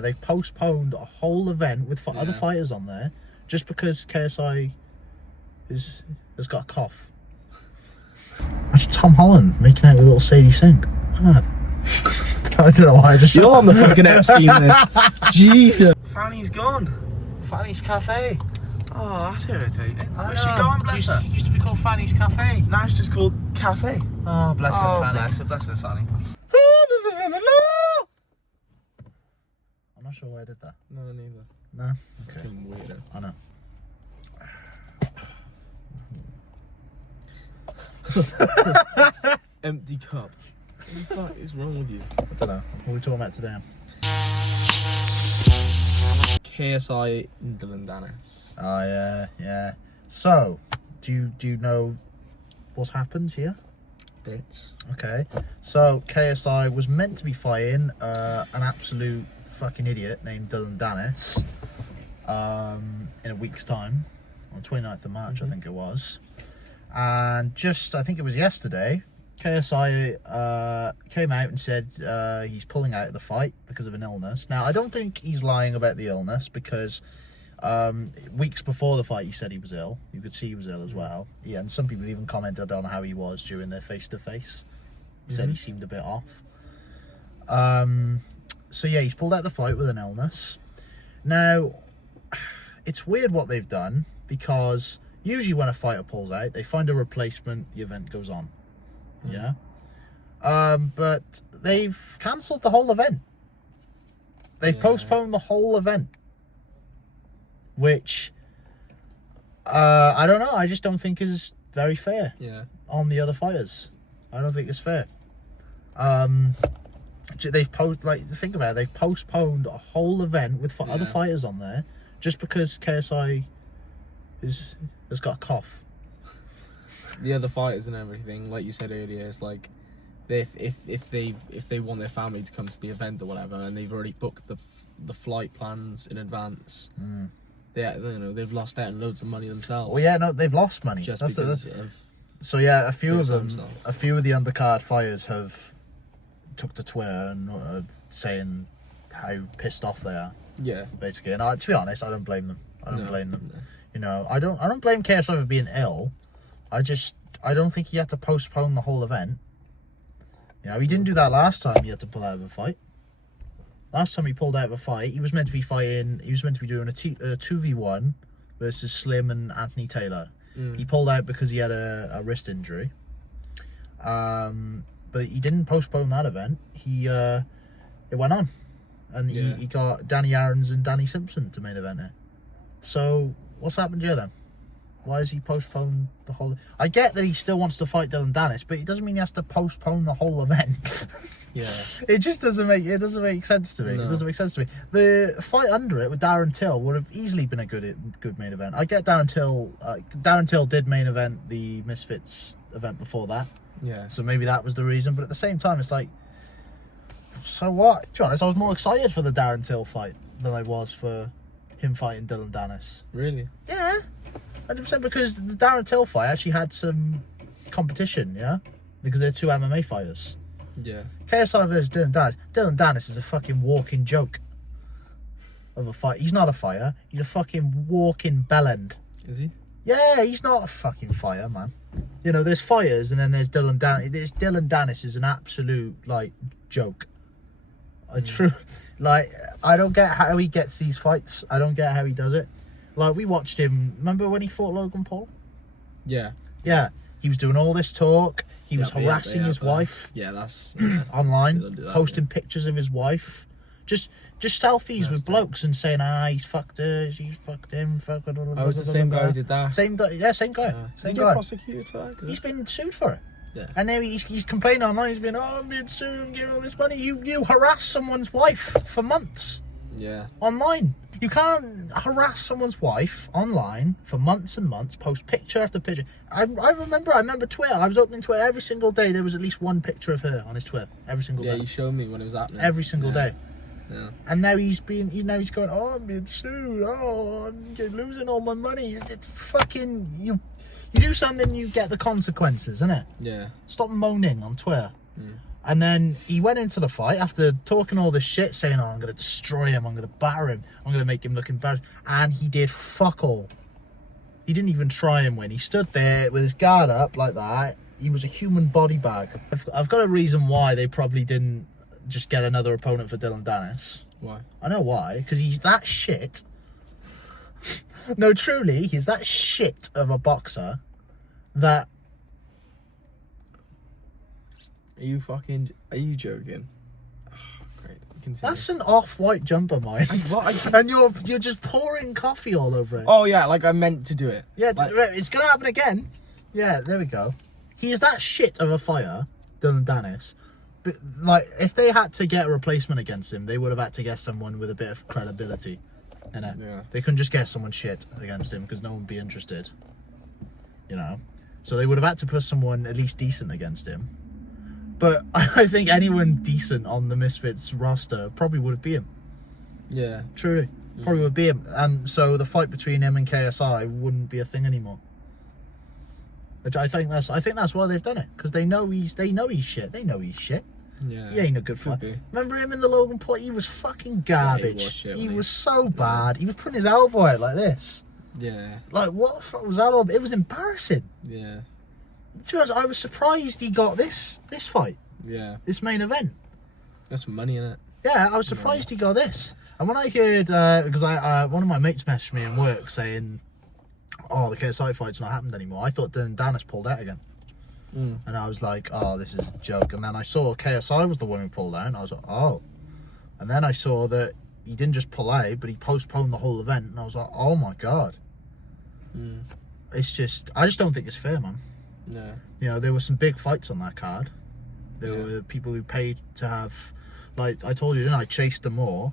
They've postponed a whole event with other fighters on there just because KSI has got a cough. Imagine Tom Holland making out with little Sadie Sink. I don't know why I just... You're on the fucking Epstein list. Jesus. Fanny's gone. Fanny's Cafe. Oh, that's irritating. Where's she going, bless her? Used to be called Fanny's Cafe. Now it's just called Cafe. Oh, bless her, Fanny. Bless her, Fanny. I'm not sure why I did that. No, neither. No? Okay. Fucking weirdo. I know. Empty cup. What the fuck is wrong with you? I don't know. What are we talking about today? KSI and Dillon Danis. Oh yeah. So, do you know what's happened here? Bits. Okay. So KSI was meant to be fighting an absolute fucking idiot named Dillon Danis in a week's time, on 29th of March, I think it was. And I think it was yesterday, KSI came out and said he's pulling out of the fight because of an illness. Now, I don't think he's lying about the illness because weeks before the fight he said he was ill. You could see he was ill as well. Yeah, and some people even commented on how he was during their face-to-face. Said he seemed a bit off. So yeah, he's pulled out the fight with an illness. Now, it's weird what they've done because usually when a fighter pulls out, they find a replacement, the event goes on. Yeah. But they've cancelled the whole event. They've postponed the whole event. Which, I don't know, I just don't think is very fair on the other fighters. I don't think it's fair. They've think about it, they've postponed a whole event with other fighters on there just because KSI has got a cough. The other fighters and everything, like you said earlier, it's like if they want their family to come to the event or whatever, and they've already booked the flight plans in advance, they've lost out on loads of money themselves. Well, yeah, no, they've lost money. Just because of so yeah, a few of the undercard fighters have took to Twitter and saying how pissed off they are. Yeah, basically. And to be honest, I don't blame them. I don't blame them. No. You know, I don't blame KSI for being ill. I don't think he had to postpone the whole event. You know, he didn't do that last time he had to pull out of a fight. Last time he pulled out of a fight, he was meant to be fighting, he was meant to be doing a 2v1 versus Slim and Anthony Taylor. He pulled out because he had a wrist injury. But he didn't postpone that event. It went on. And he got Danny Aarons and Danny Simpson to main event it. So, what's happened here then? Why has he postponed the whole... I get that he still wants to fight Dillon Danis, but it doesn't mean he has to postpone the whole event. Yeah. It just doesn't make sense to me. No. It doesn't make sense to me. The fight under it with Darren Till would have easily been a good main event. I get Darren Till did main event the Misfits event before that. Yeah. So maybe that was the reason, but at the same time it's like, so what? To be honest, I was more excited for the Darren Till fight than I was for him fighting Dillon Danis. Really? Yeah. 100%, because the Darren Till fight actually had some competition, yeah? Because they're two MMA fighters. Yeah. KSI versus Dillon Danis. Dillon Danis is a fucking walking joke of a fight. He's not a fighter. He's a fucking walking bellend. Is he? Yeah, he's not a fucking fighter, man. You know, there's fighters and then there's Dillon Danis. Dillon Danis is an absolute, like, joke. I don't get how he gets these fights. I don't get how he does it. Like, we watched him, remember when he fought Logan Paul? Yeah. Yeah. He was doing all this talk. He was harassing his wife. Yeah, that's... online, posting pictures of his wife. Just selfies with blokes and saying, he's fucked her, she's fucked him. Oh, it's the same guy who did that? Same guy. Same guy. Did he get prosecuted for that? He's been sued for it. Yeah. And now he's complaining online. He's been, I'm being sued, I'm getting all this money. You harass someone's wife for months. Yeah. Online. You can't harass someone's wife online for months and months, post picture after picture. I remember Twitter. I was opening Twitter every single day. There was at least one picture of her on his Twitter every single day. Yeah, you showed me when it was happening. Every single day. Yeah. And now he's going, I'm being sued. Oh, I'm losing all my money. You do something, you get the consequences, innit? Yeah. Stop moaning on Twitter. And then he went into the fight after talking all this shit, saying, "Oh, I'm going to destroy him. I'm going to batter him. I'm going to make him look embarrassed." And he did fuck all. He didn't even try and win. He stood there with his guard up like that. He was a human body bag. I've got a reason why they probably didn't just get another opponent for Dillon Danis. Why? I know why. Because he's that shit. No, truly, he's that shit of a boxer that... Are you joking? Oh, great. Continue. That's an off-white jumper, mate. And you're just pouring coffee all over it. Oh yeah, like I meant to do it. Yeah, like, it's gonna happen again. Yeah, there we go. He is that shit of a fighter, Dillon Danis. But like, if they had to get a replacement against him, they would have had to get someone with a bit of credibility. You know, they couldn't just get someone shit against him because no one would be interested. You know, so they would have had to put someone at least decent against him. But I think anyone decent on the Misfits roster probably would have beat him. Yeah, truly, probably would beat him. And so the fight between him and KSI wouldn't be a thing anymore. Which I think that's why they've done it, because they know he's shit. They know he's shit. Yeah, he ain't a good fighter. Remember him in the Logan Paul? He was fucking garbage. Yeah, he was so bad. He was putting his elbow out like this. Yeah. Like, what the fuck was that all? It was embarrassing. Yeah. To be honest, I was surprised he got this fight. Yeah. This main event. There's some money in it. Yeah, I was surprised he got this. And when I heard, because one of my mates messaged me in work saying, "Oh, the KSI fight's not happened anymore," I thought Danis pulled out again. And I was like, "Oh, this is a joke." And then I saw KSI was the one who pulled out, and I was like, "Oh." And then I saw that he didn't just pull out, but he postponed the whole event, and I was like, "Oh my god." It's just, I just don't think it's fair, man. No. You know, there were some big fights on that card. There were people who paid to have, like I told you, didn't I? Chase Demore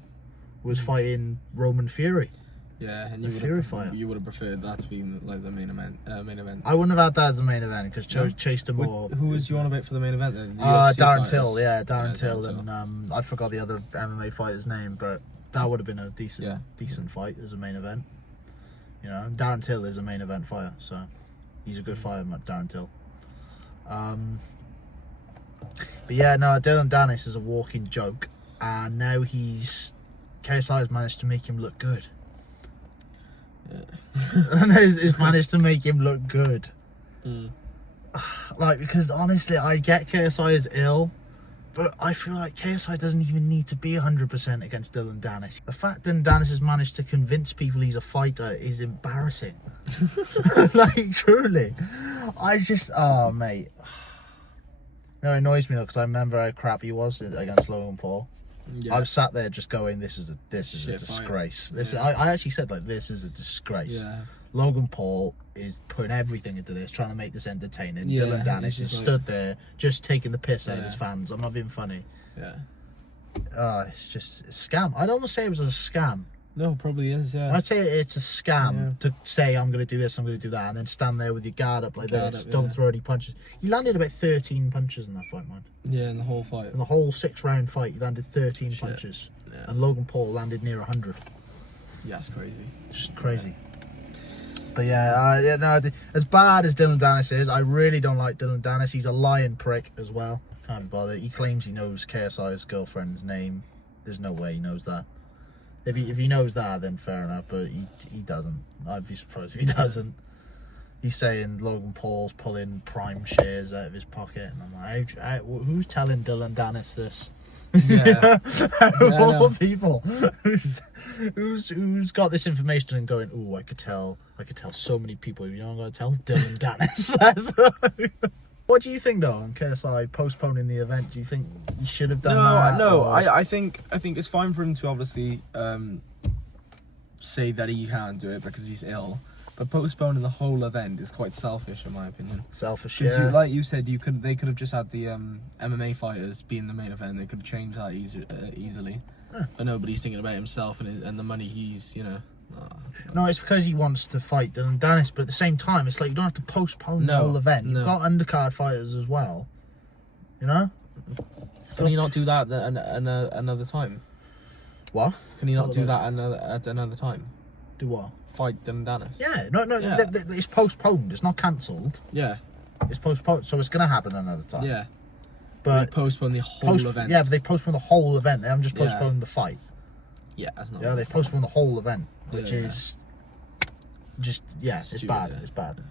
was fighting Roman Fury. Yeah, and you would have preferred that to be like the main event. I wouldn't have had that as the main event because Chase Demore. Who was you on about for the main event then? Darren Till, Darren Till, and I forgot the other MMA fighter's name, but that would have been a decent fight as a main event. You know, Darren Till is a main event fighter, so he's a good fighter, Darren Till. But yeah, no, Dillon Danis is a walking joke, and now KSI has managed to make him look good. And he's managed to make him look good. Like, because honestly, I get KSI is ill, but I feel like KSI doesn't even need to be 100% against Dillon Danis. The fact Dillon Danis has managed to convince people he's a fighter is embarrassing. Like, truly. Oh, mate. No, it annoys me though, because I remember how crap he was against Logan Paul. I was sat there just going, this is a disgrace. I actually said, like, this is a disgrace. Yeah. Logan Paul is putting everything into this, trying to make this entertaining. Dillon Danis is stood there just taking the piss out of his fans. I'm not being funny. Yeah. It's just a scam. I'd almost say it was a scam. No, it probably is, yeah. I'd say it's a scam to say, I'm going to do this, I'm going to do that, and then stand there with your guard up like this. Don't throw any punches. He landed about 13 punches in that fight, man. Yeah, in the whole fight. In the whole 6-round fight, he landed 13 punches. Yeah. And Logan Paul landed near 100. Yeah, it's crazy. Just crazy. But yeah, as bad as Dillon Danis is, I really don't like Dillon Danis. He's a lying prick as well. Can't be bothered. He claims he knows KSI's girlfriend's name. There's no way he knows that. If he knows that, then fair enough, but he doesn't. I'd be surprised if he doesn't. He's saying Logan Paul's pulling Prime shares out of his pocket, and I'm like, who's telling Dillon Danis this? Yeah. All people, who's got this information and going, oh, I could tell so many people. You know, I'm going to tell Dillon Danis. What do you think though on KSI postponing the event? Do you think he should have done that? No, I think it's fine for him to obviously say that he can't do it because he's ill. But postponing the whole event is quite selfish, in my opinion. Selfish, because like you said, they could have just had the MMA fighters be in the main event. They could have changed that easily. But nobody's thinking about himself and the money he's, you know. No, it's because he wants to fight Dillon Danis, but at the same time, it's like you don't have to postpone the whole event. You've got undercard fighters as well. You know? Can he not do that another time? What? Can he not do that at another time? Do what? Fight Dillon Danis. Yeah, no, it's postponed. It's not cancelled. Yeah. It's postponed, so it's going to happen another time. Yeah. But they postponed the whole event. Yeah, but they postponed the whole event. They haven't just postponed the fight. Yeah, that's not. Yeah, they postponed the whole event, which Yeah. is just it's Stupid, bad. yeah. It's bad.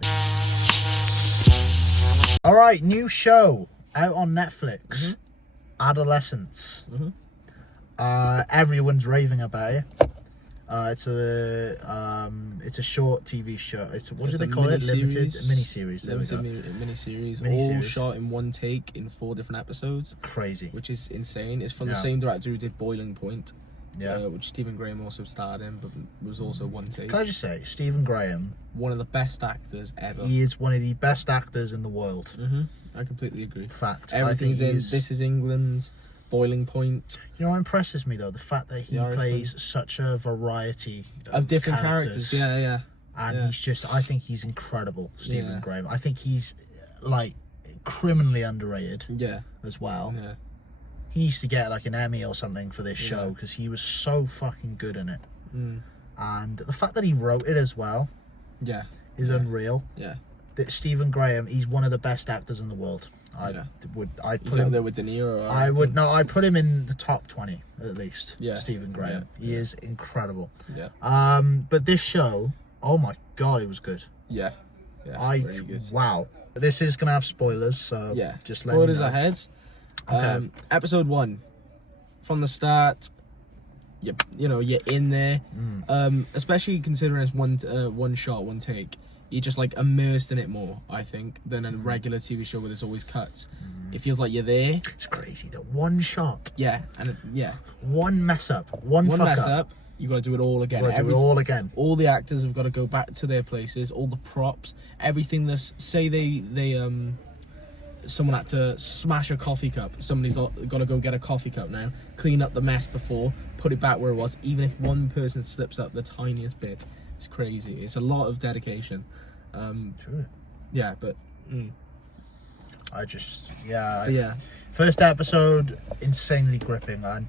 All right, new show out on Netflix, Adolescence. Everyone's raving about it. It's a short TV show. What do they call it? Limited miniseries. Miniseries. All shot in one take in 4 different episodes. Crazy. Which is insane. It's from the same director who did Boiling Point. Yeah. Which Stephen Graham also starred in, but was also one take. Can I just say, Stephen Graham, one of the best actors ever. He is one of the best actors in the world. I completely agree. Fact. Everything's in. This is England. Boiling Point. You know what impresses me though? The fact that he plays such a variety of different characters. Yeah. And he's just, I think he's incredible, Stephen Graham. I think he's like criminally underrated. Yeah. As well. Yeah. He needs to get like an Emmy or something for this show because he was so fucking good in it. And the fact that he wrote it as well. Yeah. Is unreal. Yeah. That Stephen Graham, he's one of the best actors in the world. I'd put him there with De Niro. I'd put him in the top 20 at least. Yeah. Stephen Graham. He is incredible. Yeah. But this show, oh my god, it was good. Yeah. Very good. Wow. This is gonna have spoilers, so just let me know. Spoilers ahead. Okay. Episode 1. From the start, you're in there. Especially considering it's one shot, one take. You're just like immersed in it more, I think, than a regular TV show where there's always cuts. It feels like you're there. It's crazy. The one shot. Yeah, one mess up. One mess up. You got to do it all again. Do it all again. All the actors have got to go back to their places. All the props, everything. Say someone had to smash a coffee cup. Somebody's got to go get a coffee cup now. Clean up the mess before. Put it back where it was. Even if one person slips up the tiniest bit. It's crazy. It's a lot of dedication. True. Yeah, but first episode, insanely gripping, and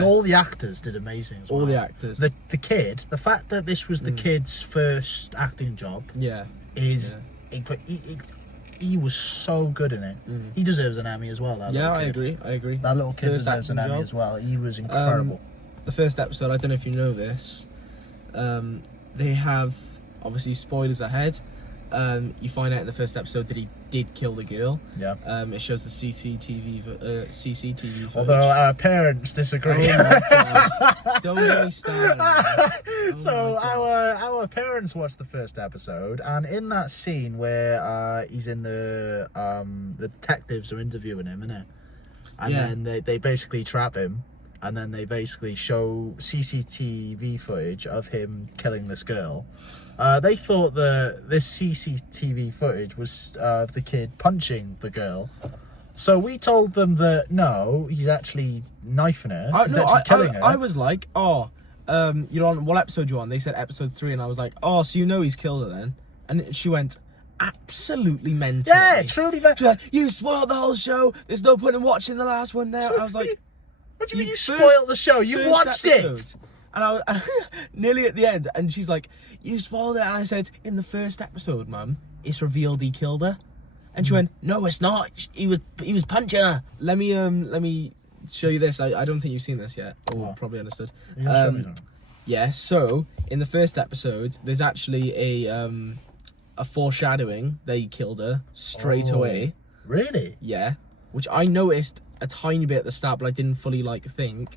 all the actors did amazing as well. All the actors. The kid, the fact that this was the kid's first acting job, he was so good in it. He deserves an Emmy as well. I agree. That little kid deserves an Emmy as well. He was incredible. The first episode, I don't know if you know this. They have, obviously, spoilers ahead. You find out in the first episode that he did kill the girl. Yeah. It shows the CCTV footage. Although our parents disagree. Oh my God. Don't get me started. Our parents watched the first episode, and in that scene where he's in the detectives are interviewing him, innit? And then they basically trap him. And then they basically show CCTV footage of him killing this girl. They thought that this CCTV footage was of the kid punching the girl. So we told them that no, he's actually knifing her. He's actually killing her. I was like, you're on what episode you on? They said episode 3, and I was like, so you know he's killed her then? And she went absolutely mental. Yeah, truly mental. She's like, you spoiled the whole show. There's no point in watching the last one now. I was like, what do you mean you spoiled the show? You've watched it. And I was nearly at the end, and she's like, you spoiled it. And I said, in the first episode, Mum, it's revealed he killed her. And she went, no, it's not. He was punching her. Let me show you this. I don't think you've seen this yet, or probably understood. Yeah. So in the first episode, there's actually a foreshadowing that he killed her straight away. Really? Yeah. Which I noticed a tiny bit at the start, but I didn't fully think.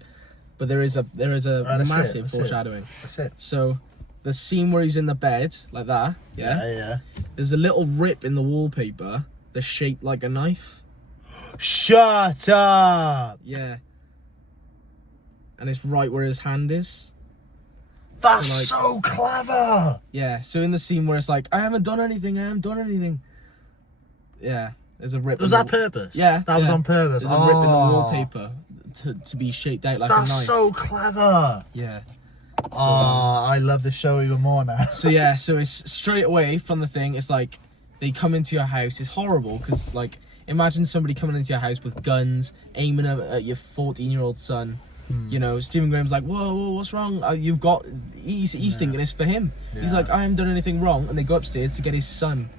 But there is a massive foreshadowing. That's it. So the scene where he's in the bed like that, yeah. There's a little rip in the wallpaper that's shaped like a knife. Shut up. Yeah. And it's right where his hand is. That's so clever. Yeah. So in the scene where it's like, I haven't done anything. Yeah. There's a rip. Was that purpose? Yeah. That was on purpose. There's a rip in the wallpaper to be shaped out like a knife. That's so clever. Yeah. So, I love this show even more now. So it's straight away from the thing. It's like they come into your house. It's horrible because imagine somebody coming into your house with guns, aiming at your 14-year-old son. You know, Stephen Graham's like, whoa, what's wrong? He's thinking it's for him. Yeah. He's like, I haven't done anything wrong. And they go upstairs to get his son.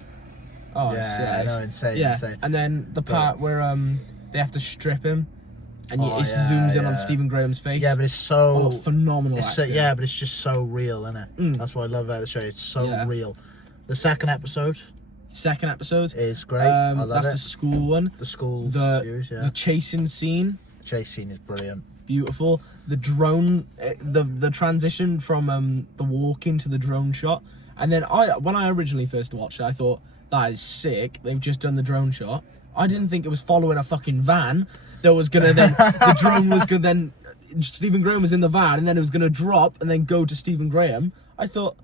Oh, yeah, I know, insane. Yeah, insane. And then the part where they have to strip him, and it zooms in on Stephen Graham's face. Yeah, but it's so phenomenal. Yeah, but it's just so real, isn't it? That's what I love about the show. It's so real. The second episode is great. I love that's it. the school one. The school series, the chasing scene. The chase scene is brilliant. Beautiful. The drone, the transition from the walking to the drone shot, and then when I originally first watched it, I thought that is sick. They've just done the drone shot. I didn't think it was following a fucking van that was gonna then the drone was gonna then Stephen Graham was in the van and then it was gonna drop and then go to Stephen Graham. I thought,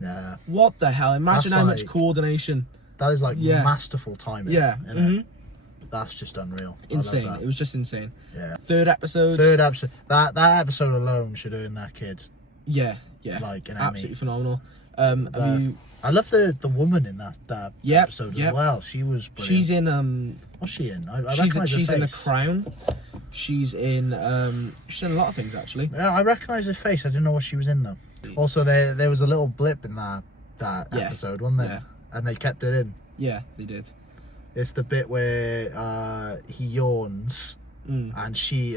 what the hell? Imagine how much coordination. That is like masterful timing. Yeah. That's just unreal. Insane. It was just insane. Yeah. Third episode. That episode alone should earn that kid. Yeah. Like an absolutely Emmy. Phenomenal. I love the woman in that episode as well. She was brilliant. She's in what's she in? She's in The Crown. She's in a lot of things actually. Yeah, I recognise her face. I didn't know what she was in though. Also, there was a little blip in that episode, wasn't there? And they kept it in. Yeah, they did. It's the bit where he yawns and she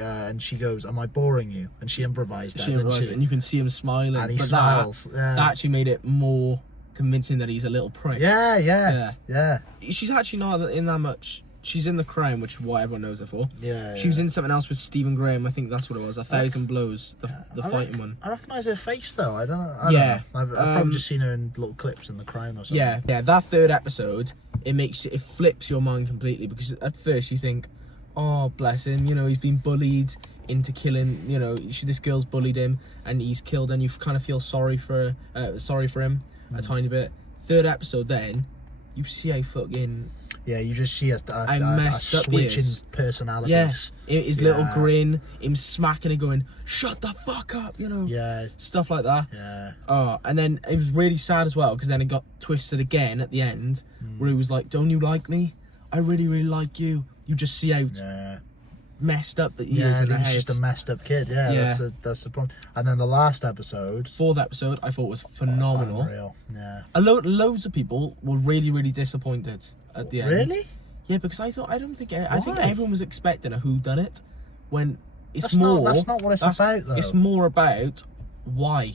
goes, "Am I boring you?" And she improvised that. And you can see him smiling. And he smiles. That actually made it more convincing that he's a little prick. Yeah. She's actually not in that much. She's in The Crown, which is what everyone knows her for. Yeah. She was in something else with Stephen Graham. I think that's what it was. 1,000 Blows, the fighting one. I recognise her face though. I don't know. I've probably just seen her in little clips in The Crown or something. Yeah. That third episode, it flips your mind completely because at first you think, oh bless him, he's been bullied into killing. This girl's bullied him and he's killed, and you kind of feel sorry for him a tiny bit. Third episode, then you see how fucking. Yeah, you just see a switch in personalities. Yeah, his little grin, him smacking it, going, "Shut the fuck up," Yeah, stuff like that. Yeah. Oh, and then it was really sad as well because then it got twisted again at the end, where he was like, "Don't you like me? I really, really like you." You just see how messed up that he is in the head. He's just a messed up kid. Yeah. That's the problem. And then the last episode, fourth episode, I thought was phenomenal. Unreal. Yeah. Loads of people were really, really disappointed at the end. Really? Yeah, because I think everyone was expecting a whodunit when it's that's more. That's not what it's about though. It's more about why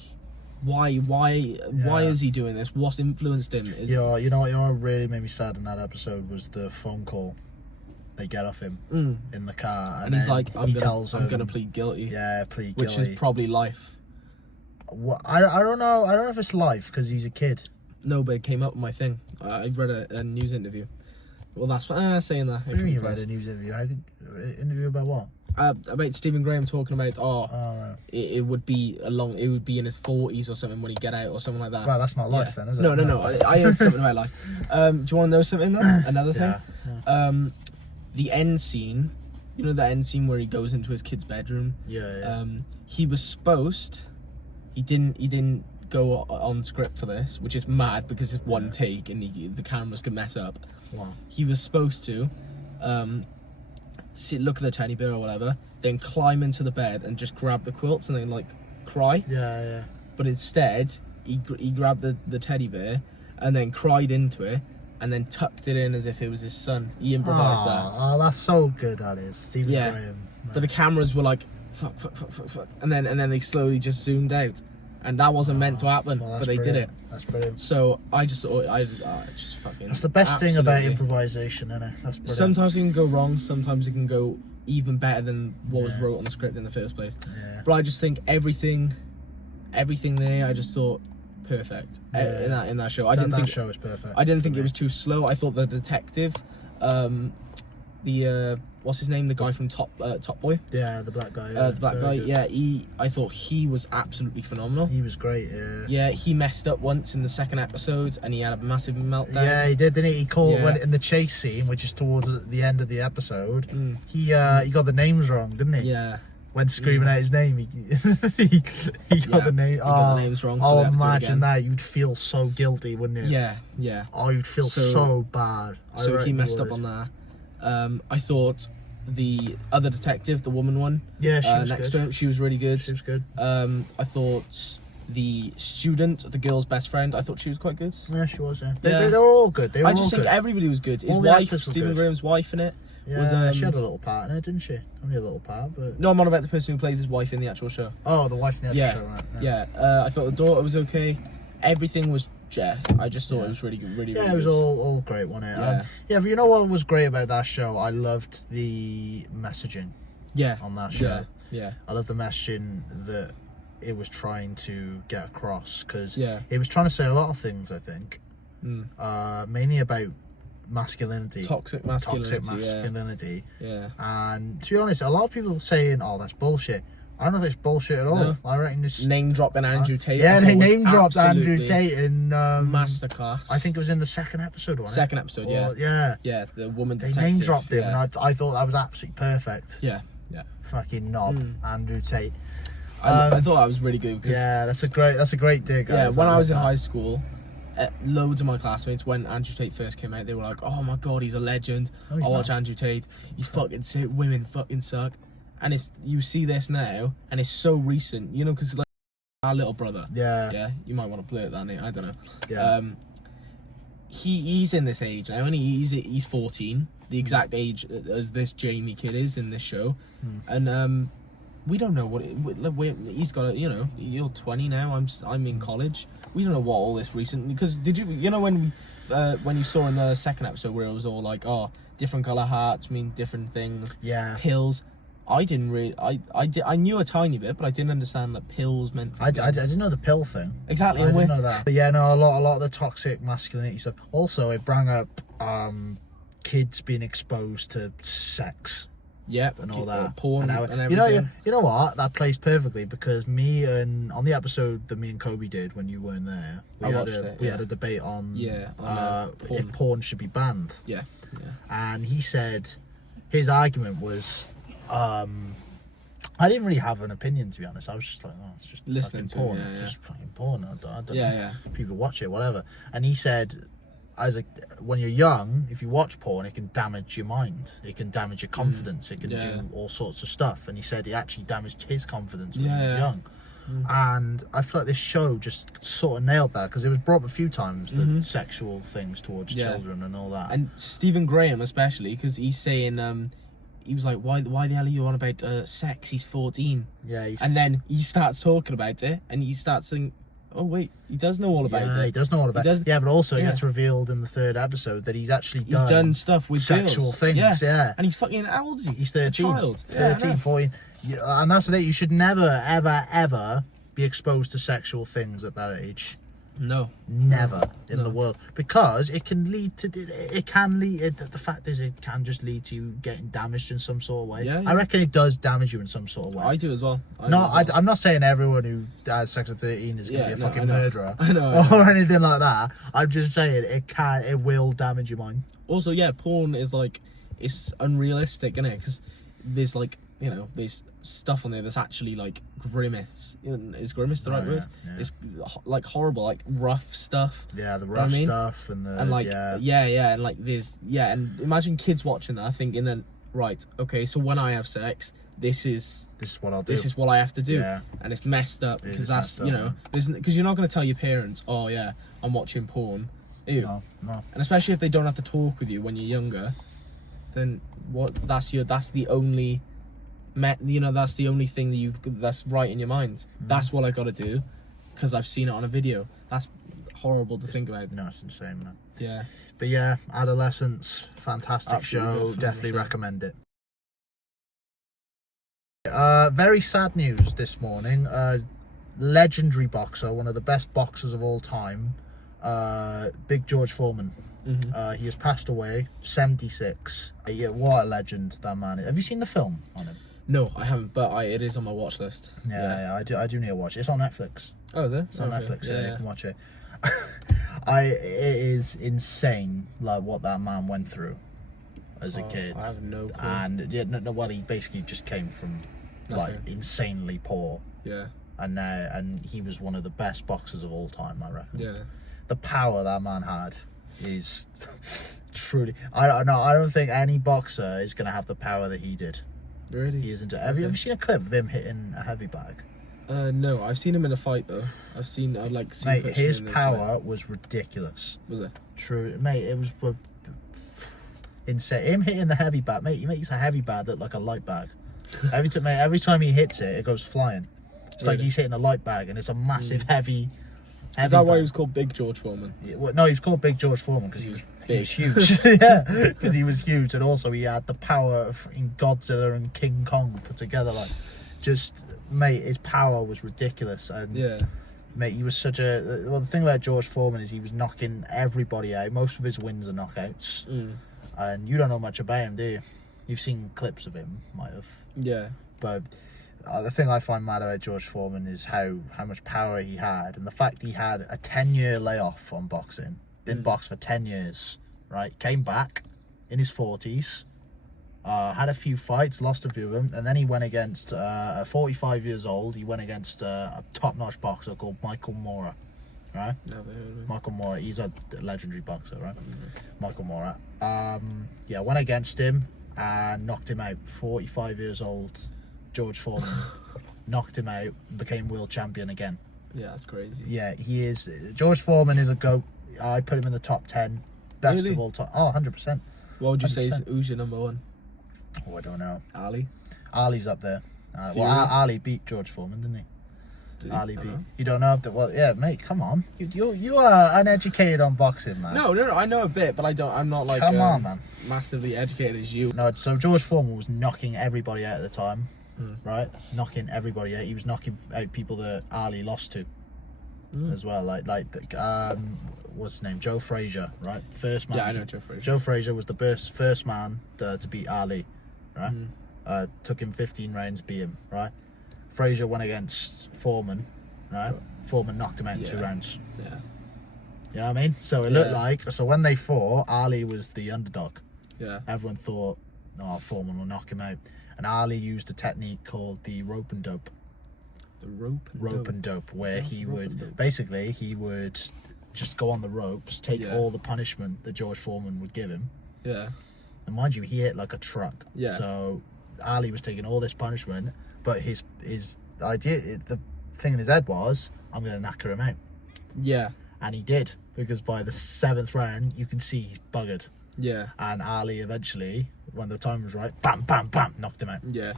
is he doing this? What's influenced him? You know what really made me sad in that episode was the phone call they get off him in the car, and he's like, I'm gonna plead guilty. Yeah, plead guilty. Which is probably life. I don't know. I don't know if it's life because he's a kid. No, but it came up with my thing. I read a news interview. Well, that's saying that. What do you mean you read a news interview? Interview about what? About Stephen Graham talking about right. it would be in his 40s or something when he get out or something like that. Well, that's not life then, is it? No. I heard something about life. Do you want to know something though? Another thing. Yeah. The end scene. You know the end scene where he goes into his kid's bedroom. Yeah. He was supposed. He didn't go on script for this, which is mad because it's one take and the cameras can mess up. Wow. He was supposed to look at the teddy bear or whatever, then climb into the bed and just grab the quilts and then like cry. Yeah. But instead, he grabbed the teddy bear and then cried into it and then tucked it in as if it was his son. He improvised that. Oh, that's so good, that is. Stephen Graham. But the cameras were like fuck, and then they slowly just zoomed out. And that wasn't meant to happen, but they did it. That's brilliant. So I just thought, just fucking. That's the best thing about improvisation, isn't it? That's brilliant. Sometimes it can go wrong. Sometimes it can go even better than what was wrote on the script in the first place. Yeah. But I just think everything there, I just thought perfect in that show. That show was perfect. I didn't think it was too slow. I thought the detective, what's his name? The guy from Top Boy. Yeah, the black guy. The black guy. Good. Yeah, I thought he was absolutely phenomenal. He was great. Yeah. Yeah, he messed up once in the second episode, and he had a massive meltdown. Yeah, he did, didn't he? He called when in the chase scene, which is towards the end of the episode. He got the names wrong, didn't he? Yeah. When screaming out his name, he got the name. He got the names wrong. So imagine that. You'd feel so guilty, wouldn't you? Yeah. Oh, you'd feel so bad. So he messed up on that. I thought the other detective, the woman one, she was next good. to him, she was really good. She was good. I thought the student, the girl's best friend, I thought she was quite good. Yeah, she was. Yeah, they were all good. I just think everybody was good. His wife, Stephen Graham's wife, in it Yeah, she had a little part in it, didn't she? Only a little part, but... No, I'm on about the person who plays his wife in the actual show. Oh, the wife in the actual show, right. Yeah, I thought the daughter was okay. Everything was... Yeah, I just thought it was really good, really it was all great, wasn't it? Yeah. But you know what was great about that show? I loved the messaging on that show. Yeah. I love the messaging that it was trying to get across, because it was trying to say a lot of things, I think. Mainly about masculinity. Toxic masculinity. Yeah. And to be honest, a lot of people saying, oh, that's bullshit. I don't know if it's bullshit at all. No. I reckon this... Name dropping Andrew Tate. Yeah, they name dropped Andrew Tate in... masterclass. I think it was in the second episode, wasn't it? Second episode, Yeah, the woman they detective. name dropped him, and I thought that was absolutely perfect. Yeah. Fucking knob, Andrew Tate. I thought that was really good. Because, that's a great dig. Yeah, when I was in high school, loads of my classmates, when Andrew Tate first came out, they were like, "Oh my god, he's a legend. I watch Andrew Tate. He's fucking sick. Women fucking suck." And you see this now, and it's so recent, you know, because like our little brother. Yeah. You might want to play it that name. I don't know. Yeah. He's in this age now, and he's 14, the exact age as this Jamie kid is in this show, and we don't know what he's got. You know, you're 20 now. I'm in college. We don't know what all this recent, because did you know when you saw in the second episode where it was all like, oh, different color hearts mean different things. Yeah. Pills. I didn't really. I knew a tiny bit, but I didn't understand that pills meant. I didn't know the pill thing. Exactly. I didn't know that. But yeah, no, a lot of the toxic masculinity stuff. Also, it brought up kids being exposed to sex. Yep, and all that porn and everything. You know what? That plays perfectly, because on the episode that me and Kobe did when you weren't there, we had a debate on if porn should be banned. Yeah. And he said his argument was, I didn't really have an opinion, to be honest. I was just like, oh, it's just listening fucking porn. to it, Just fucking porn. I don't Yeah, know. yeah. People watch it, whatever. And he said, when you're young, if you watch porn, it can damage your mind. It can damage your confidence. It can do all sorts of stuff. And he said it actually damaged his confidence when he was young. And I feel like this show just sort of nailed that, because it was brought up a few times, the sexual things towards children and all that. And Stephen Graham especially, because he's saying, he was like, why the hell are you on about sex? He's 14. Yeah. And then he starts talking about it, and he starts saying, oh wait, he does know all about it. He does know all about it. Yeah, but also it gets revealed in the third episode that he's actually done stuff with sexual girls. things. Yeah. And he's fucking, how old is he? He's 13. A child. 13, 14. Yeah, and that's the thing, you should never, ever, ever be exposed to sexual things at that age. No. Never in the world. Because it can lead to... the fact is, it can just lead to you getting damaged in some sort of way. Yeah. I reckon it does damage you in some sort of way. I do as well. I'm not saying everyone who has sex at 13 is going to be a fucking murderer. I know. Or anything like that. I'm just saying it will damage your mind. Also, yeah, porn is like... It's unrealistic, isn't it? Because there's like... You know, there's stuff on there that's actually like grimace. Is grimace the right word? Yeah. It's like horrible, like rough stuff. Yeah, the rough stuff and the... And like, and like there's... Yeah, and imagine kids watching that thinking then, right, okay, so when I have sex, this is what I'll do. This is what I have to do. Yeah. And it's messed up, because that's, you know... Because you're not going to tell your parents, oh yeah, I'm watching porn. Ew. No. And especially if they don't have to talk with you when you're younger, then that's the only... You know, that's the only thing that's right in your mind. That's what I got to do, because I've seen it on a video. That's horrible to think about. No, it's insane, man. Yeah. But yeah, Adolescence, fantastic Absolutely show. Definitely recommend it. Very sad news this morning. Legendary boxer, one of the best boxers of all time, Big George Foreman. He has passed away, 76. Yeah, what a legend that man is. Have you seen the film on him? No, I haven't, but it is on my watch list. Yeah, I do need to watch it. It's on Netflix. Oh, is it? It's on Netflix, yeah, you can watch it. It is insane, like, what that man went through as a kid. I have no clue. And, he basically just came from, like, insanely poor. Yeah. And he was one of the best boxers of all time, I reckon. Yeah. The power that man had is truly... I don't think any boxer is going to have the power that he did. Really? He isn't. Have you ever seen a clip of him hitting a heavy bag? No, I've seen him in a fight though. Mate, his power was ridiculous. Was it? True, mate. It was. insane. Him hitting the heavy bag, mate. He makes a heavy bag look like a light bag. Every time he hits it, it goes flying. It's like he's hitting a light bag, and it's a massive heavy. Is that why he was called Big George Foreman? Yeah, well, no, he was called Big George Foreman because he was huge. Yeah, because he was huge, and also he had the power of Godzilla and King Kong put together. Like, just mate, his power was ridiculous. And yeah, mate, he was such a. Well, the thing about George Foreman is he was knocking everybody out. Most of his wins are knockouts, and you don't know much about him, do you? You've seen clips of him, might have. Yeah, but. The thing I find mad about George Foreman is how much power he had, and the fact he had a 10-year layoff on boxing. Didn't box for 10 years, right? Came back in his 40s, had a few fights, lost a few of them, and then he went against, 45 years old, he went against a top-notch boxer called Michael Moorer, right? Never heard of him. Michael Moorer, he's a legendary boxer, right? Michael Moorer. Yeah, went against him and knocked him out. 45 years old. George Foreman knocked him out, became world champion again. Yeah, that's crazy. Yeah, he is. George Foreman is a GOAT. I put him in the top 10. Best of all time. Oh, 100%. What would you say who's your number one? Oh, I don't know. Ali? Ali's up there. Well, Ali beat George Foreman, didn't he? Did Ali beat. You don't know? Well, yeah, mate, come on. You are uneducated on boxing, man. No, I know a bit, but I'm not like come on, man. Massively educated as you. No, so George Foreman was knocking everybody out at the time. Right, knocking everybody out. He was knocking out people that Ali lost to as well. Like what's his name? Joe Frazier, right? First man. Yeah, I know Joe Frazier. Joe Frazier was the first man to beat Ali, right? Took him 15 rounds, beat him, right? Frazier went against Foreman, right? Foreman knocked him out in 2 rounds. Yeah. You know what I mean? So it looked like, so when they fought, Ali was the underdog. Yeah. Everyone thought, oh, Foreman will knock him out. And Ali used a technique called the rope and dope. The rope and dope, where he would just go on the ropes, take all the punishment that George Foreman would give him. Yeah. And mind you, he hit like a truck. Yeah. So Ali was taking all this punishment, but his idea, the thing in his head was, I'm going to knacker him out. Yeah. And he did, because by the 7th round, you can see he's buggered. Yeah. And Ali eventually, when the time was right, bam, bam, bam, knocked him out. Yeah.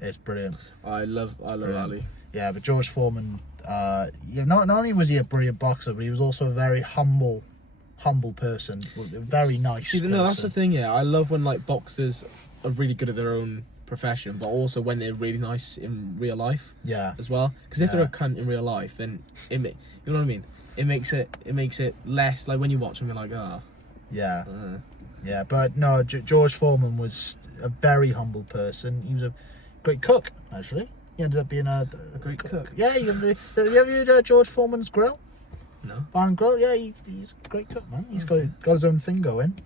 It's brilliant. I love Ali. Yeah, but George Foreman, not only was he a brilliant boxer, but he was also a very humble person, very nice. See, no, that's the thing. Yeah, I love when like boxers are really good at their own profession, but also when they're really nice in real life. Yeah. As well, because if they're a cunt in real life, then you know what I mean. It makes it less like when you watch them, you're like, ah. Yeah. Yeah, but no, George Foreman was a very humble person. He was a great cook, actually. He ended up being a great cook. Yeah, have you ever heard George Foreman's grill? No. Barn Grill? Yeah, he's a great cook, man. He's got his own thing going.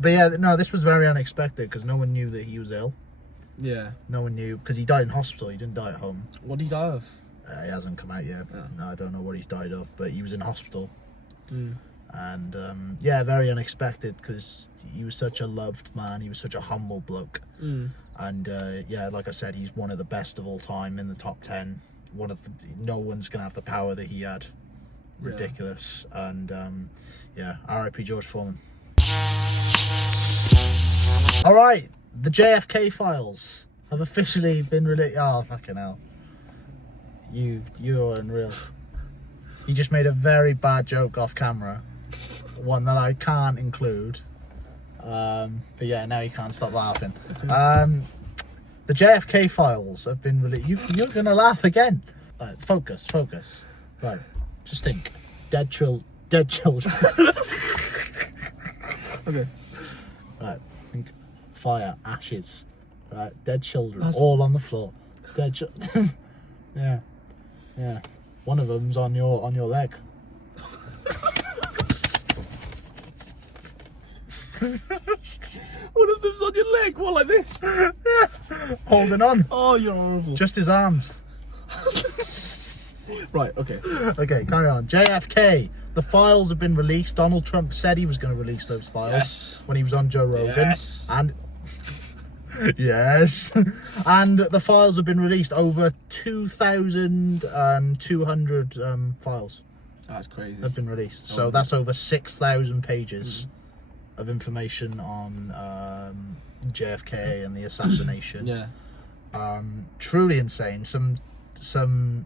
But yeah, no, this was very unexpected because no one knew that he was ill. Yeah. No one knew, because he died in hospital. He didn't die at home. What did he die of? He hasn't come out yet. Yeah. No, I don't know what he's died of, but he was in hospital. Mm. And yeah, very unexpected because he was such a loved man. He was such a humble bloke. Mm. And yeah, like I said, he's one of the best of all time, in the top 10. No one's gonna have the power that he had. Ridiculous. Yeah. And yeah, R.I.P. George Foreman. All right, the JFK Files have officially been released. Oh, fucking hell! You're unreal. You just made a very bad joke off camera, one that I can't include. But yeah, now you can't stop laughing. The JFK Files have been released. You're gonna laugh again. Right, focus. Right, just think. Dead children. Okay. Right, think. Fire, ashes. Right, dead children, all on the floor. Dead children. Yeah. One of them's on your leg. One of them's on your leg. What, like this? Yeah. Holding on. Oh, you're horrible. Just his arms. Right, okay. Okay, carry on. JFK. The files have been released. Donald Trump said he was going to release those files when he was on Joe Rogan. Yes. And yes. And the files have been released. Over 2,200 files That's crazy. have been released. So that's over 6,000 pages of information on JFK and the assassination. Yeah. Truly insane. Some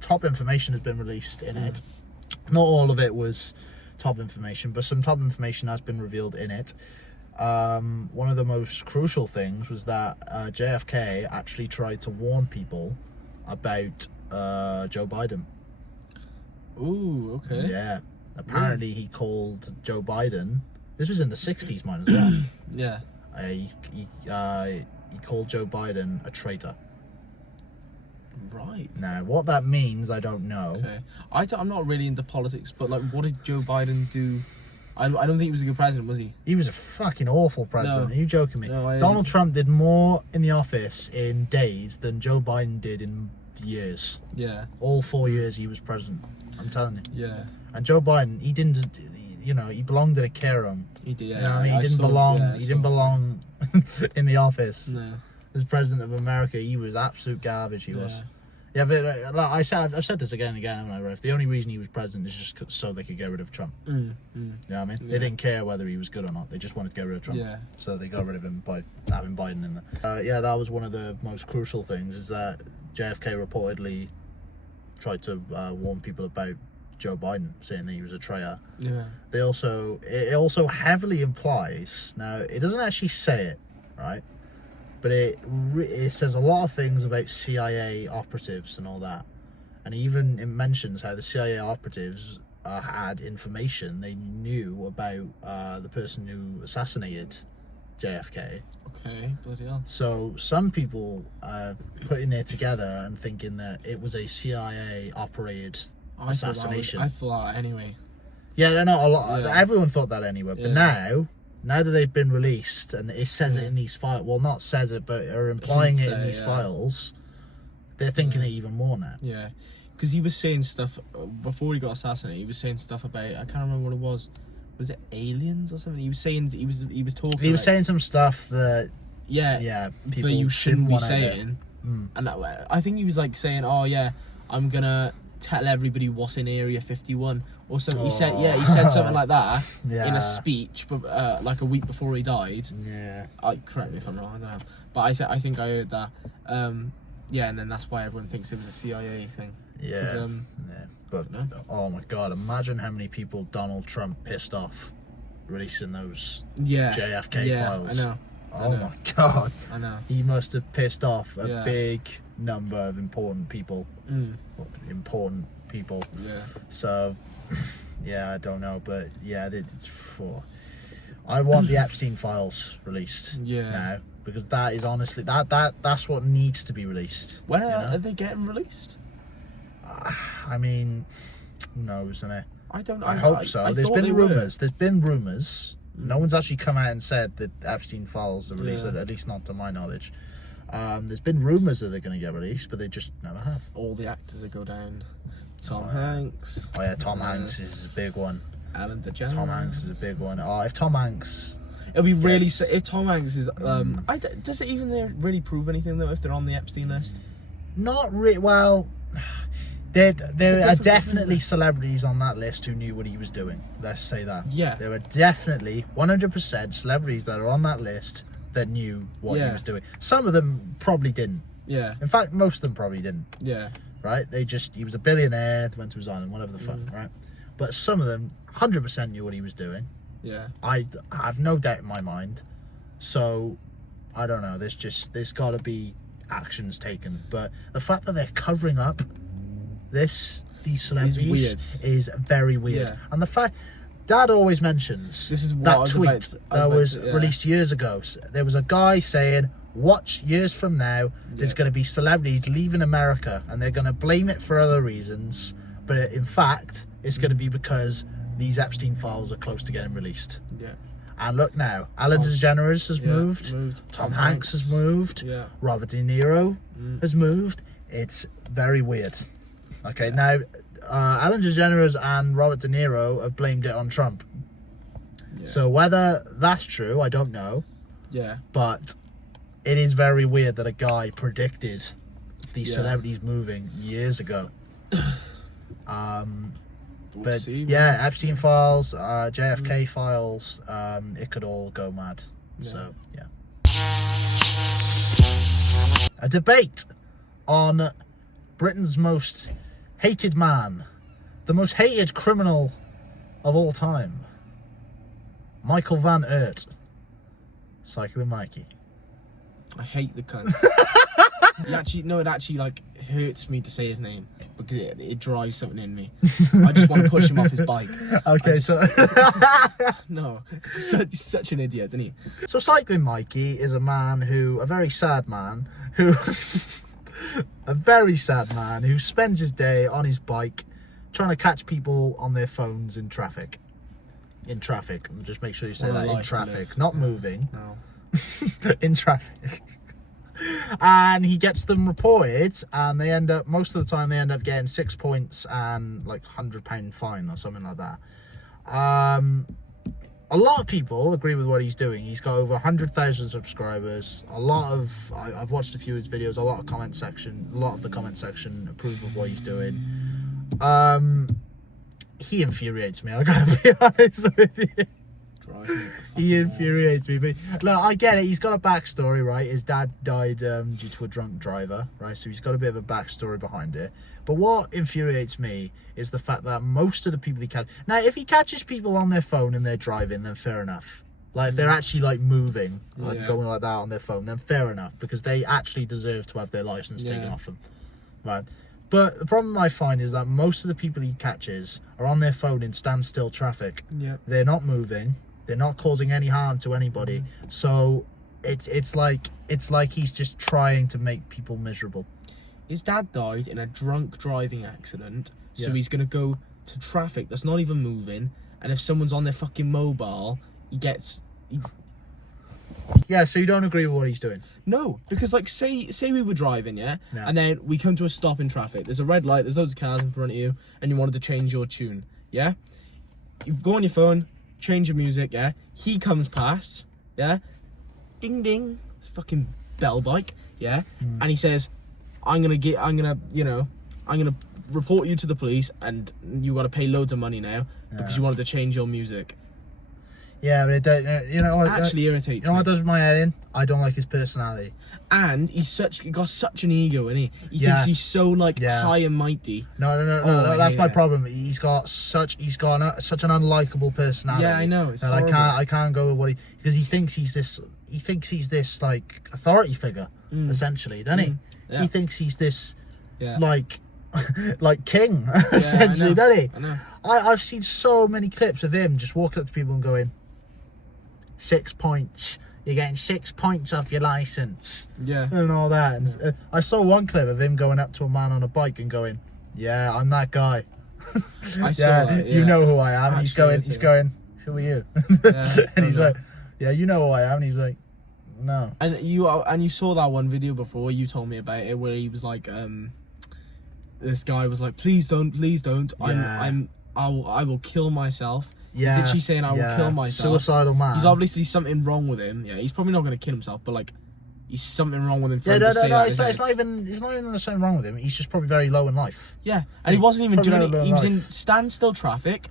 top information has been released in it. Not all of it was top information, but some top information has been revealed in it. One of the most crucial things was that JFK actually tried to warn people about Joe Biden. Ooh, okay. Yeah. Apparently he called Joe Biden, this was in the 60s, mind as well. Yeah. He called Joe Biden a traitor. Right. Now, what that means, I don't know. Okay. I'm not really into politics, but like, what did Joe Biden do? I don't think he was a good president, was he? He was a fucking awful president. No. Are you joking me? No, Donald Trump did more in the office in days than Joe Biden did in years. Yeah. All 4 years he was president. I'm telling you. Yeah. And Joe Biden, he didn't, he belonged in a care home. He did. Yeah. You know what I mean? He didn't belong in the office. No. As president of America, he was absolute garbage. He was. Yeah, but like I've said this again and again, haven't I, Ralph? The only reason he was president is just so they could get rid of Trump. You know what I mean? They didn't care whether he was good or not. They just wanted to get rid of Trump. Yeah. So they got rid of him by having Biden in there. Yeah, that was one of the most crucial things, is that JFK reportedly tried to warn people about Joe Biden, saying that he was a traitor. Yeah. It also heavily implies, now it doesn't actually say it, right? But it says a lot of things about CIA operatives and all that. And even it mentions how the CIA operatives had information they knew about the person who assassinated JFK. Okay, bloody hell. So some people are putting it together and thinking that it was a CIA operated assassination. I thought that anyway. Yeah, no, a lot. Yeah. Everyone thought that anyway. But now that they've been released and it says it in these files, well, not says it, but are implying it in these files, they're thinking it even more now. Yeah, because he was saying stuff before he got assassinated. He was saying stuff about, I can't remember what it was. Was it aliens or something? He was saying he was talking. He was saying some stuff that people that you shouldn't be wanna saying. And I think he was like saying, "Oh yeah, I'm gonna tell everybody what's in Area 51." Or something. He said something like that in a speech, but like a week before he died. Yeah. Correct me if I'm wrong. I don't know, but I think I heard that. And then that's why everyone thinks it was a CIA thing. Yeah. But oh my God, imagine how many people Donald Trump pissed off releasing those JFK files. I know. Oh my God. I know. He must have pissed off a big number of important people. Important people. Yeah. So, I don't know, but I want the Epstein files released now, because that is honestly that's what needs to be released. When are they getting released? I mean, who knows, innit? I hope so. There's been rumours. Mm. No one's actually come out and said that Epstein files are released, at least not to my knowledge. There's been rumours that they're going to get released, but they just never have. All the actors that go down. Tom Hanks. Oh yeah, Tom Hanks is a big one. Ellen DeGeneres. Tom Hanks is a big one. Oh, if Tom Hanks... It'll be really... If Tom Hanks is... does it even really prove anything, though, if they're on the Epstein list? Not really. Well, there are definitely celebrities on that list who knew what he was doing. Let's say that. Yeah. There were definitely 100% celebrities that are on that list that knew what he was doing. Some of them probably didn't. Yeah. In fact, most of them probably didn't. Yeah. Right? He was a billionaire, went to his island, whatever the fuck, right? But some of them 100% knew what he was doing. Yeah. I have no doubt in my mind. So, I don't know. There's got to be actions taken. But the fact that they're covering up these celebrities is very weird. Yeah. And the fact... Dad always mentions that tweet that was released years ago. There was a guy saying, watch years from now, there's going to be celebrities leaving America and they're going to blame it for other reasons. But in fact, it's going to be because these Epstein files are close to getting released. Yeah. And look now, Ellen DeGeneres has moved. Tom Hanks has moved. Yeah. Robert De Niro has moved. It's very weird. Okay, now... Ellen DeGeneres and Robert De Niro have blamed it on Trump. Yeah. So whether that's true, I don't know. Yeah. But it is very weird that a guy predicted these celebrities moving years ago. But see, yeah, Epstein Files, JFK Files, it could all go mad. Yeah. So yeah. A debate on Britain's most hated man, the most hated criminal of all time, Michael Van Aert. Cycling Mikey. I hate the cunt. It actually like hurts me to say his name because it drives something in me. I just want to push him off his bike. Okay, No, such an idiot, isn't he? So Cycling Mikey is a very sad man who spends his day on his bike trying to catch people on their phones in traffic. Just make sure you say that, in traffic, not moving. No. In traffic. And he gets them reported, and most of the time they end up getting 6 points and like £100 fine or something like that. A lot of people agree with what he's doing. He's got over 100,000 subscribers. I've watched a few of his videos. A lot of the comment section approve of what he's doing. He infuriates me, I gotta be honest with you. He infuriates me. But look, I get it. He's got a backstory, right? His dad died due to a drunk driver, right? So he's got a bit of a backstory behind it. But what infuriates me is the fact that most of the people he catches... Now, if he catches people on their phone and they're driving, then fair enough. Like, if they're actually, like, moving, like, going like that on their phone, then fair enough. Because they actually deserve to have their license taken off them, right? But the problem I find is that most of the people he catches are on their phone in standstill traffic. Yeah. They're not moving. They're not causing any harm to anybody. So it's like he's just trying to make people miserable. His dad died in a drunk driving accident, so he's gonna go to traffic that's not even moving, and if someone's on their fucking mobile, Yeah, so you don't agree with what he's doing? No, because like say we were driving, and then we come to a stop in traffic. There's a red light, there's loads of cars in front of you, and you wanted to change your tune, You go on your phone, change your music, He comes past, ding ding, it's a fucking bell bike, and he says, I'm gonna report you to the police, and you got to pay loads of money now because you wanted to change your music. Yeah, but it actually irritates me. You know what does my head in? I don't like his personality. And he got such an ego, isn't he? He thinks he's so high and mighty. No, that's my problem. He's got such an unlikable personality. Yeah, I know. It's and I can't go with what because he thinks he's this like authority figure, essentially, doesn't he? Yeah. He thinks he's this like king, essentially, doesn't he? I know. I've seen so many clips of him just walking up to people and going, 6 points. You're getting 6 points off your license. Yeah. And all that. And I saw one clip of him going up to a man on a bike and going, yeah, I'm that guy. I saw that, you know who I am. And he's going, who are you? And he's like, yeah, you know who I am. And he's like, no. And you saw that one video before, you told me about it, where he was like, this guy was like, please don't. I will kill myself. Yeah. Literally saying, I will kill myself. Suicidal man. He's obviously something wrong with him. Yeah, he's probably not going to kill himself, but like, he's something wrong with him. No. It's not even there's something wrong with him. He's just probably very low in life. Yeah, and he wasn't even doing it. He was in standstill traffic,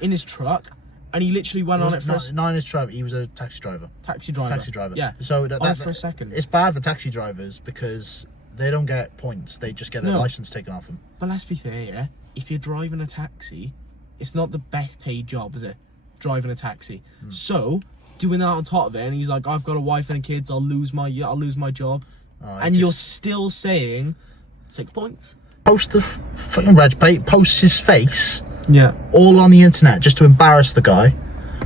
in his truck, and he literally went on it for not in his truck. He was a taxi driver. Taxi driver. Yeah. So for a second, it's bad for taxi drivers because they don't get points. They just get their license taken off them. But let's be fair, if you're driving a taxi, it's not the best paid job, is it? Driving a taxi. So doing that on top of it, and he's like, I've got a wife and kids, I'll lose my job. And you're still saying 6 points? Post the fucking reg plate, posts his face all on the internet just to embarrass the guy.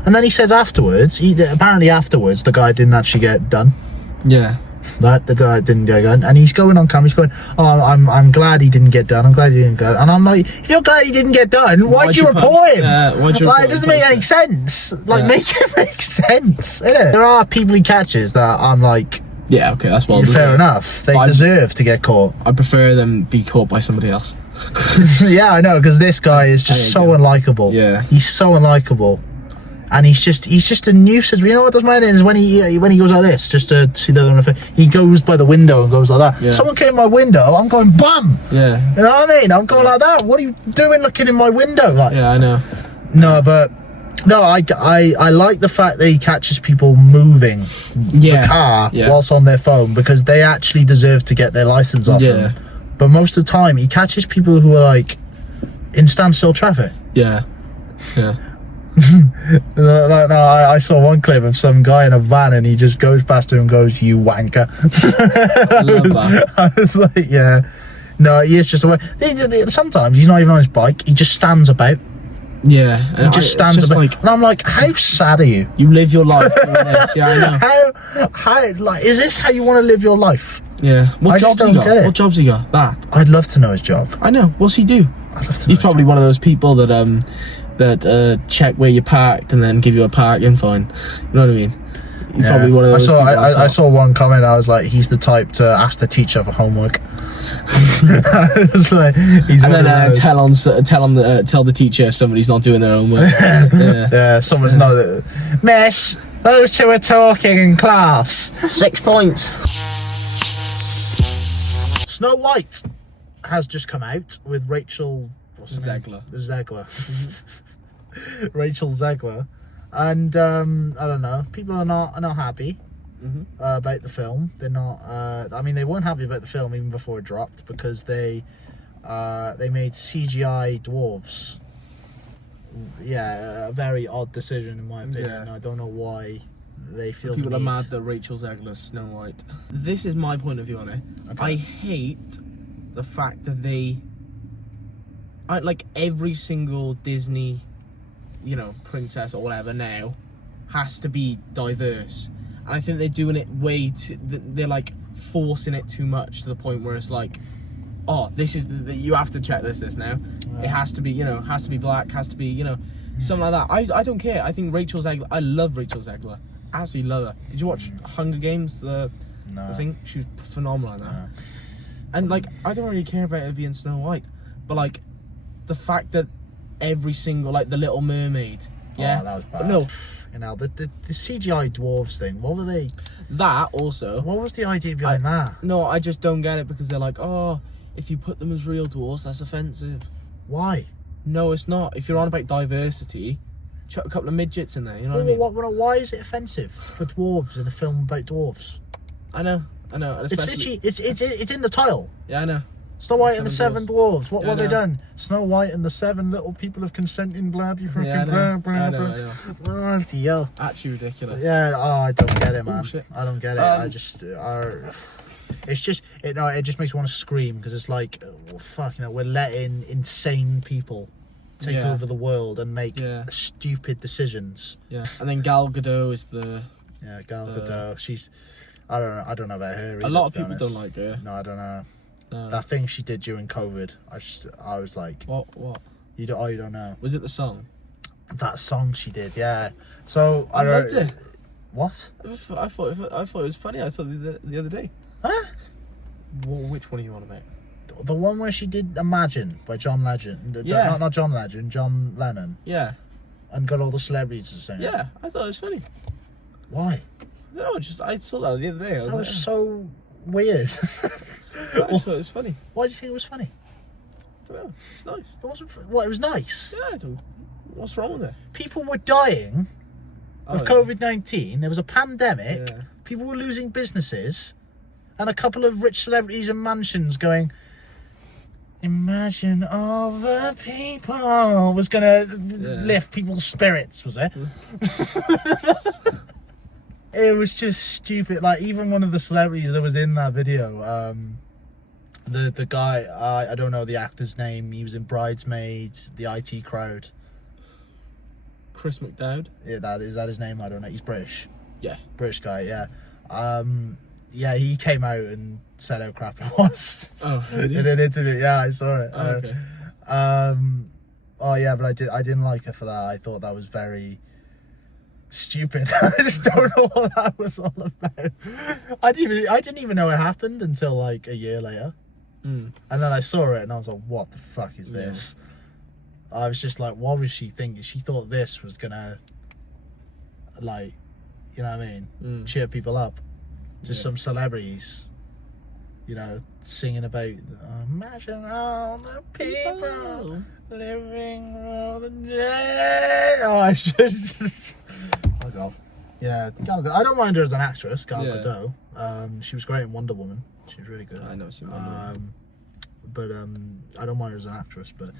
And then he says afterwards, apparently afterwards the guy didn't actually get done. Yeah. That the guy didn't get done, and he's going on camera. He's going, "Oh, I'm glad he didn't get done. I'm glad he didn't get done." And I'm like, "If you're glad he didn't get done, why'd you report him? It doesn't make any sense. Make it make sense, innit? There are people he catches that I'm like, yeah, okay, that's well fair enough. They deserve to get caught. I prefer them be caught by somebody else. Yeah, I know, because this guy is just so unlikable. Yeah, he's so unlikable. And he's just a nuisance. You know what does my head in is when he goes like this, just to see the other effect. He goes by the window and goes like that. Yeah. Someone came in my window, I'm going bam. Yeah. You know what I mean? I'm going like that. What are you doing looking in my window? Like, Yeah, I know. no, but no, I like the fact that he catches people moving the car whilst on their phone, because they actually deserve to get their license off them. But most of the time, he catches people who are like in standstill traffic. Yeah. Yeah. No, I saw one clip of some guy in a van and he just goes past him and goes, "You wanker." I love that. I was like, yeah. No, he is just a way. Sometimes he's not even on his bike, he just stands about. Yeah. He just stands about. Like, and I'm like, how sad are you? You live your life. Yeah, I know. How, like, is this how you want to live your life? Yeah. What jobs he got? What jobs he got? That. I'd love to know his job. I know. What's he do? I'd love to know. He's probably one of those people that check where you parked and then give you a parking fine. You know what I mean? He's probably one of those. I saw one comment. I was like, he's the type to ask the teacher for homework. It's like, he's and then tell the teacher if somebody's not doing their homework. Yeah, someone's not. Miss, those two are talking in class. 6 points. Snow White has just come out with Rachel Zegler. Rachel Zegler, and I don't know. People are not happy about the film. They're not. I mean, they weren't happy about the film even before it dropped, because they made CGI dwarves. Yeah, a very odd decision in my opinion. I don't know why they feel. People are mad that Rachel Zegler's Snow White. This is my point of view on it. Okay. I hate the fact that like every single Disney, princess or whatever now has to be diverse. And I think they're doing it they're like forcing it too much to the point where it's like, oh, this is you have to check this now. Yeah. It has to be, has to be black, has to be, something like that. I don't care. I think Rachel Zegler, I love Rachel Zegler. Absolutely love her. Did you watch Hunger Games? The thing? She was phenomenal in that. No. And like, I don't really care about her being Snow White, but like, the fact that every single, like, the Little Mermaid, that was bad. No, the CGI dwarves thing. What were they? That also. What was the idea behind that? No, I just don't get it, because they're like, oh, if you put them as real dwarves, that's offensive. Why? No, it's not. If you're on about diversity, chuck a couple of midgets in there. You know what I mean? Why is it offensive for dwarves in a film about dwarves? I know. And it's literally it's in the title. Yeah, I know. Snow White and the Seven Dwarves. What have they done? Snow White and the Seven Little People of consenting bloody freaking I know. Actually ridiculous. Yeah, I don't get it, man. I don't get it. It just makes me want to scream, because it's like, well, fuck, we're letting insane people take over the world and make stupid decisions. Yeah, and then Gal Gadot is the. Yeah, Gal Gadot. She's. I don't know about her. A lot of people don't like her. No, I don't know. That thing she did during COVID, I was like, what? You don't know. Was it the song? That song she did, yeah. So I loved it. What? I thought it was funny. I saw it the other day. Huh? Which one are you on about? The one where she did Imagine by John Legend. Yeah. Not John Legend, John Lennon. Yeah. And got all the celebrities to sing. Yeah, I thought it was funny. Why? No, I saw that the other day. That was so weird. I just thought it was funny. Why do you think it was funny? I don't know. It's nice. It wasn't. It was nice. Yeah, I don't. What's wrong with it? People were dying of COVID-19. There was a pandemic. Yeah. People were losing businesses, and a couple of rich celebrities in mansions going, "Imagine all the people," was gonna lift people's spirits. Was it? It was just stupid. Like, even one of the celebrities that was in that video, the guy, I don't know the actor's name. He was in Bridesmaids, the IT Crowd. Chris McDowd. Yeah, is that his name? I don't know. He's British. Yeah, British guy. Yeah, yeah. He came out and said how crap it was. Oh, did he? In an interview. Yeah, I saw it. Oh, okay. Oh yeah, but I didn't like her for that. I thought that was very stupid. I just don't know what that was all about. I didn't even know it happened until like a year later. And then I saw it and I was like, what the fuck is this? I was just like, what was she thinking? She thought this was gonna like, you know what I mean? cheer people up. Just some celebrities, singing about imagine all the people living for the day. Oh, I should. Oh God. Yeah, Gal Gadot. I don't mind her as an actress, Gal Gadot. She was great in Wonder Woman. She was really good. I know seen Wonder Woman. But I don't mind her as an actress. But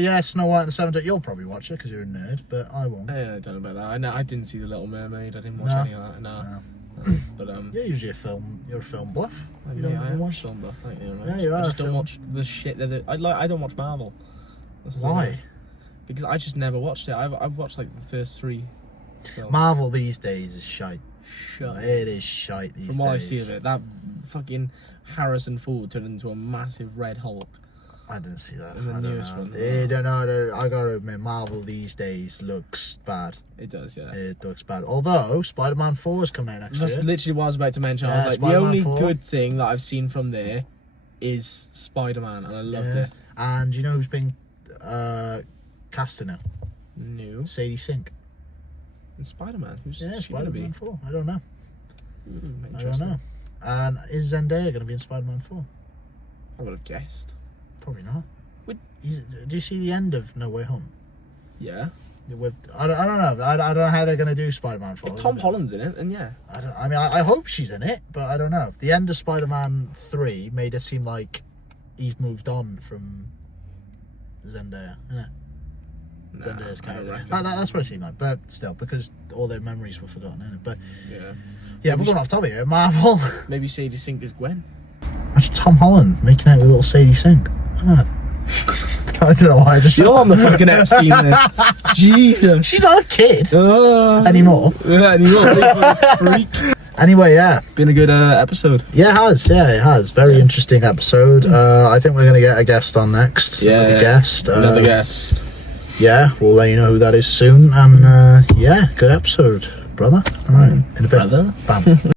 yeah, Snow White and the Seven Dwarfs. You'll probably watch it because you're a nerd, but I won't. Yeah, I don't know about that. I didn't see The Little Mermaid. I didn't watch any of that. No. But you're usually you're a film buff. I am watch film buff, right? Yeah, you are. I just don't watch the shit that I don't watch Marvel. Why? Because I just never watched it. I've watched like the first 3 films. Marvel these days is shite. Shut. It is shite these days. From what I see of it, that fucking Harrison Ford turned into a massive red Hulk. I didn't see that. In the newest one. I don't know. I gotta admit, Marvel these days looks bad. It does, yeah. It looks bad. Although Spider-Man 4 is coming out next year. That's literally what I was about to mention. I was like, Spider-Man the only 4. good thing that I've seen from there is Spider-Man, and I loved it. And you know who's been cast in it? No. Sadie Sink. And Spider-Man? Who's she Spider-Man gonna be? 4. I don't know. I don't Interesting. know. And is Zendaya going to be in Spider-Man 4? I would have guessed. Probably not. Would- Do you see the end of No Way Home? Yeah. I don't know. I don't know how they're going to do Spider-Man 4. If Tom Holland's in it, then yeah. I hope she's in it, but I don't know. The end of Spider-Man 3 made it seem like he's moved on from Zendaya. Yeah. Nah, Zendaya's I character. don't reckon. That's what it seemed like, but still, because all their memories were forgotten, innit? But Yeah. we're going off topic here. Marvel. Maybe Sadie Sink is Gwen. That's Tom Holland making out with little Sadie Sink. Ah. I don't know why I just said You're on the fucking Epstein list. Jesus. She's not a kid anymore. Freak. Anyway, yeah. Been a good episode. Yeah, it has. Very interesting episode. I think we're going to get a guest on next. Yeah. Another guest. Yeah, we'll let you know who that is soon. And yeah, good episode, brother. All right. In a bit. Brother. Bam.